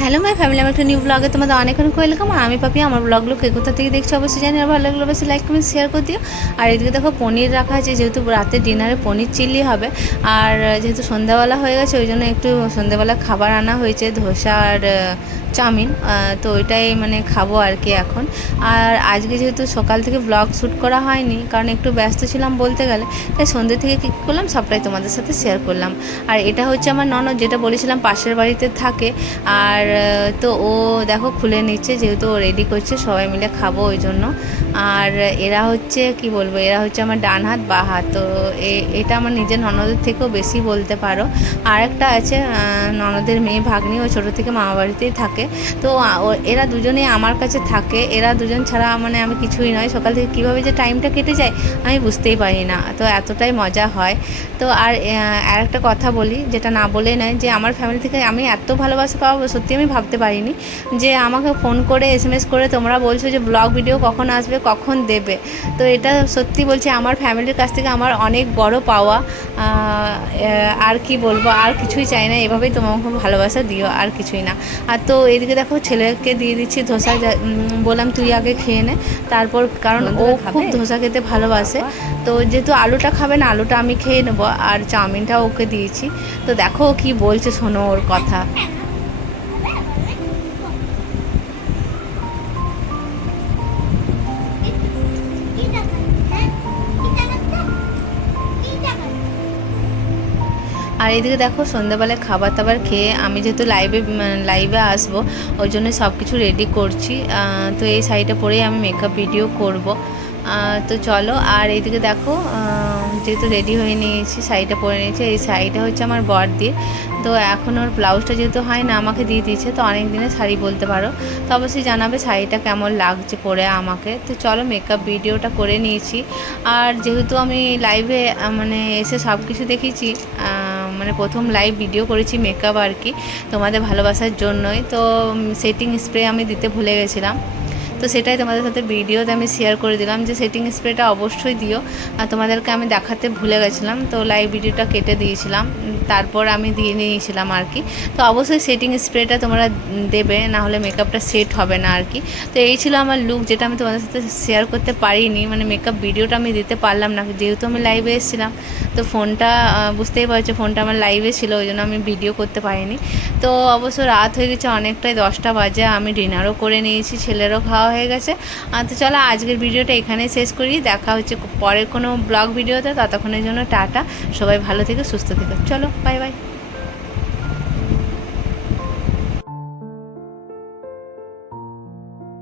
Hello my family আমার একটা new ব্লগে তোমাদের অনেক অনেক ওয়েলকাম আমি পাপি, আমার ব্লগগুলো কে কোথা থেকে দেখছ অবশ্যই জানি আর ভালো লাগল অবশ্যই লাইক কমেন্ট শেয়ার করে দিও। আর এদিকে দেখো, পনির রাখা আছে, যেহেতু রাতে ডিনারে পনির চিলি হবে। আর যেহেতু সন্ধ্যাবেলা হয়ে গেছে, ওই জন্য একটু সন্ধ্যাবেলা খাবার আনা হয়েছে, ধোসা আর চাউমিন। তো ওইটাই মানে খাব আর কি এখন। আর আজকে যেহেতু সকাল থেকে ব্লগ শ্যুট করা হয়নি, কারণ একটু ব্যস্ত ছিলাম বলতে গেলে, তাই সন্ধ্যে থেকে কী করলাম, সবটাই তোমাদের সাথে শেয়ার করলাম। আর এটা হচ্ছে আমার ননদ, যেটা বলেছিলাম পাশের বাড়িতে থাকে। আর আহ, তো ও দেখো খুলে নিচ্ছে যেহেতু ও রেডি করছে সবাই মিলে খাব ওই জন্য। আর এরা হচ্ছে, কি বলব, এরা হচ্ছে আমার ডান হাত, বা হাত। তো এটা আমার নিজের ননদের থেকেও বেশি বলতে পারো। আর একটা আছে ননদের মেয়ে ভাগ্নি, ও ছোটো থেকে মামা বাড়িতেই থাকে। তো এরা দুজনেই আমার কাছে থাকে। এরা দুজন ছাড়া মানে আমি কিছুই নয়। সকাল থেকে কীভাবে যে টাইমটা কেটে যায়, আমি বুঝতেই পারি না। তো এতটাই মজা হয়। তো আর আর একটা কথা বলি, যেটা না বলে নয় যে আমার ফ্যামিলি থেকে আমি এত ভালোবাসা পাবো, সত্যি আমি ভাবতে পারিনি। যে আমাকে ফোন করে এস এম এস করে তোমরা বলছো যে ব্লগ ভিডিও কখন আসবে কখন দেবে। তো এটা সত্যি বলছি আমার ফ্যামিলির কাছ থেকে আমার অনেক বড় পাওয়া আর কি বলব আর কিছুই চাই না এভাবেই তোমাকে ভালোবাসা দিও আর কিছুই না। আর তো এদিকে দেখো ছেলেকে দিয়ে দিচ্ছি ধোসা বললাম তুই আগে খেয়ে নে তারপর কারণ ও খুব? ধোসা খেতে ভালোবাসে। তো যেহেতু আলুটা খাবে না আলুটা আমি খেয়ে নেব আর চাউমিনটা ওকে দিয়েছি। তো দেখো কি বলছে শোনো ওর কথা। আর এদিকে দেখো সন্ধ্যাবেলায় খাবার দাবার খেয়ে আমি যেহেতু লাইভে লাইভে আসব, ওই জন্য সব কিছু রেডি করছি তো এই শাড়িটা পরেই আমি মেকআপ ভিডিও করব। তো চলো, আর এইদিকে দেখো যেহেতু রেডি হয়ে নিয়েছি, শাড়িটা পরে নিয়েছি, এই শাড়িটা হচ্ছে আমার বর দিয়ে তো এখন ওর ব্লাউজটা যেহেতু হয় না, আমাকে দিয়ে দিয়েছে, তো অনেক দিনের শাড়ি বলতে পারো। তো অবশ্যই জানাবে শাড়িটা কেমন লাগছে পরে আমাকে। তো চলো মেকআপ ভিডিওটা করে নিয়েছি। আর যেহেতু আমি লাইভে মানে এসে সব কিছু দেখেছি মানে প্রথম লাইভ ভিডিও করেছি মেকআপ আর কি, তোমাদের ভালোবাসার জন্যই। তো সেটিং স্প্রে আমি দিতে ভুলে গেছিলাম। তো সেটাই তোমাদের সাথে ভিডিওতে আমি শেয়ার করে দিলাম যে সেটিং স্প্রেটা অবশ্যই দিও। আর তোমাদেরকে আমি দেখাতে ভুলে গেছিলাম, তো লাইভ ভিডিওটা কেটে দিয়েছিলাম। তারপর আমি দিয়ে নিয়েছিলাম আর কি। তো অবশ্যই সেটিং স্প্রেটা তোমরা দেবে, না হলে মেকআপটা সেট হবে না আর কি। তো এই ছিল আমার লুক যেটা আমি তোমাদের সাথে শেয়ার করতে পারিনি। মানে মেকআপ ভিডিওটা আমি দিতে পারলাম না, যেহেতু আমি লাইভে এসেছিলাম। তো ফোনটা বুঝতেই পারছ ফোনটা আমার লাইভে ছিল, ওই জন্য আমি ভিডিও করতে পারিনি। তো অবশ্য রাত হয়ে গেছে অনেকটাই দশটা বাজে, আমি ডিনারও করে নিয়েছি, ছেলেরও খাওয়া হয়ে গেছে। তো চলো আজকের ভিডিওটা এখানে শেষ করি। দেখা হচ্ছে পরের কোনো ব্লগ ভিডিওতে। ততক্ষণের জন্য টাটা। সবাই ভালো থেকে, সুস্থ থেকে। চলো বাই বাই